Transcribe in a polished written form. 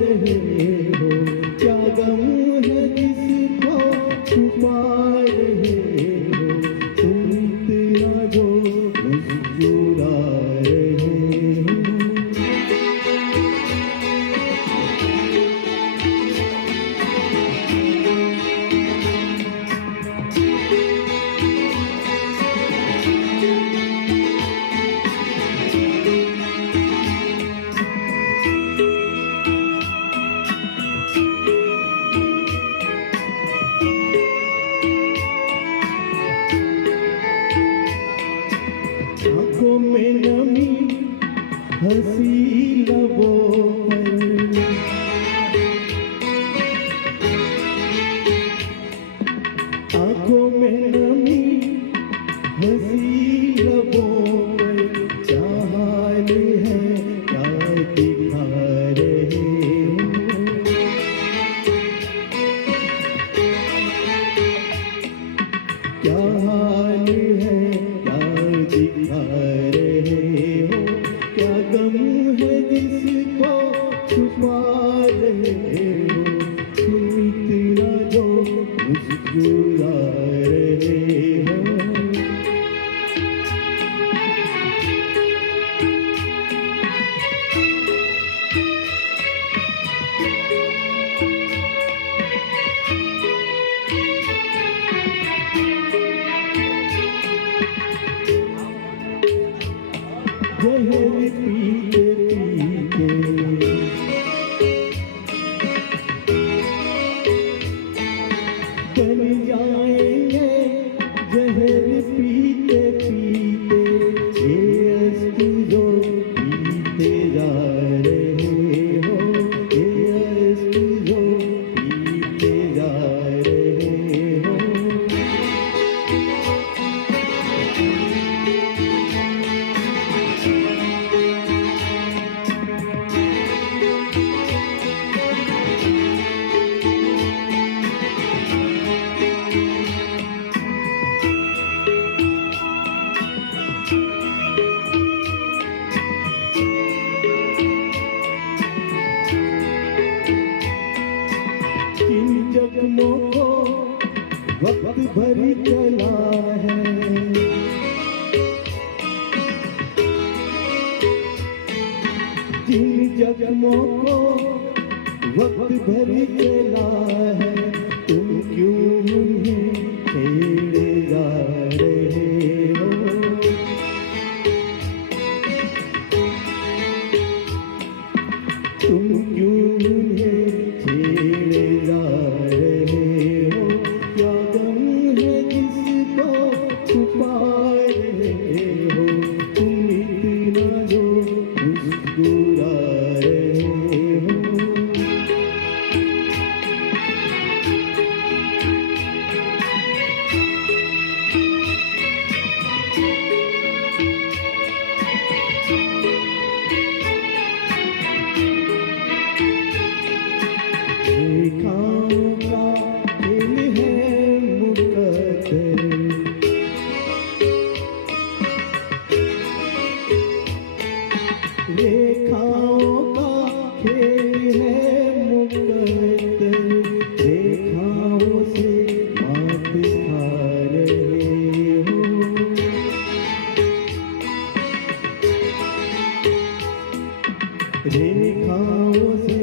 रहे हो, क्या गम है जिसको छुपा रहे हो, तुम इतना जो मुस्कुरा रहे हो। आँखों में नमी हंसी लबों पर, आँखों में नमी हंसी लबों पर, क्या हाल है क्या दिखा रहे हो, क्या हाल है दिखा रहे हो, क्या गम है जिसको छुपा रहे हो, तुम इतना जो मुस्कुरा रहे हो। जहर पीते पीते बन जाएंगे, जहर पीते पीते ये अश्क जो पीते जा रहे हो, ये अश्क जो पीते जा रहे हो। इन जख्मों को वक्त भर चला है, जिन जख्मों को वक्त भर चला है, तुम क्यों उन्हें छेड़े जा रहे हो, तुम क्यों उन्हें छेड़े जा रहे हो, क्या गम है जिसको छुपा रहे हो, तुम इतना जो मुस्कुरा रहे हो। रेखाओं का खेल है मुकद्दर, रेखाओं का खेल है मुकद्दर, रेखाओं से मात खा रहे हो, रेखाओं से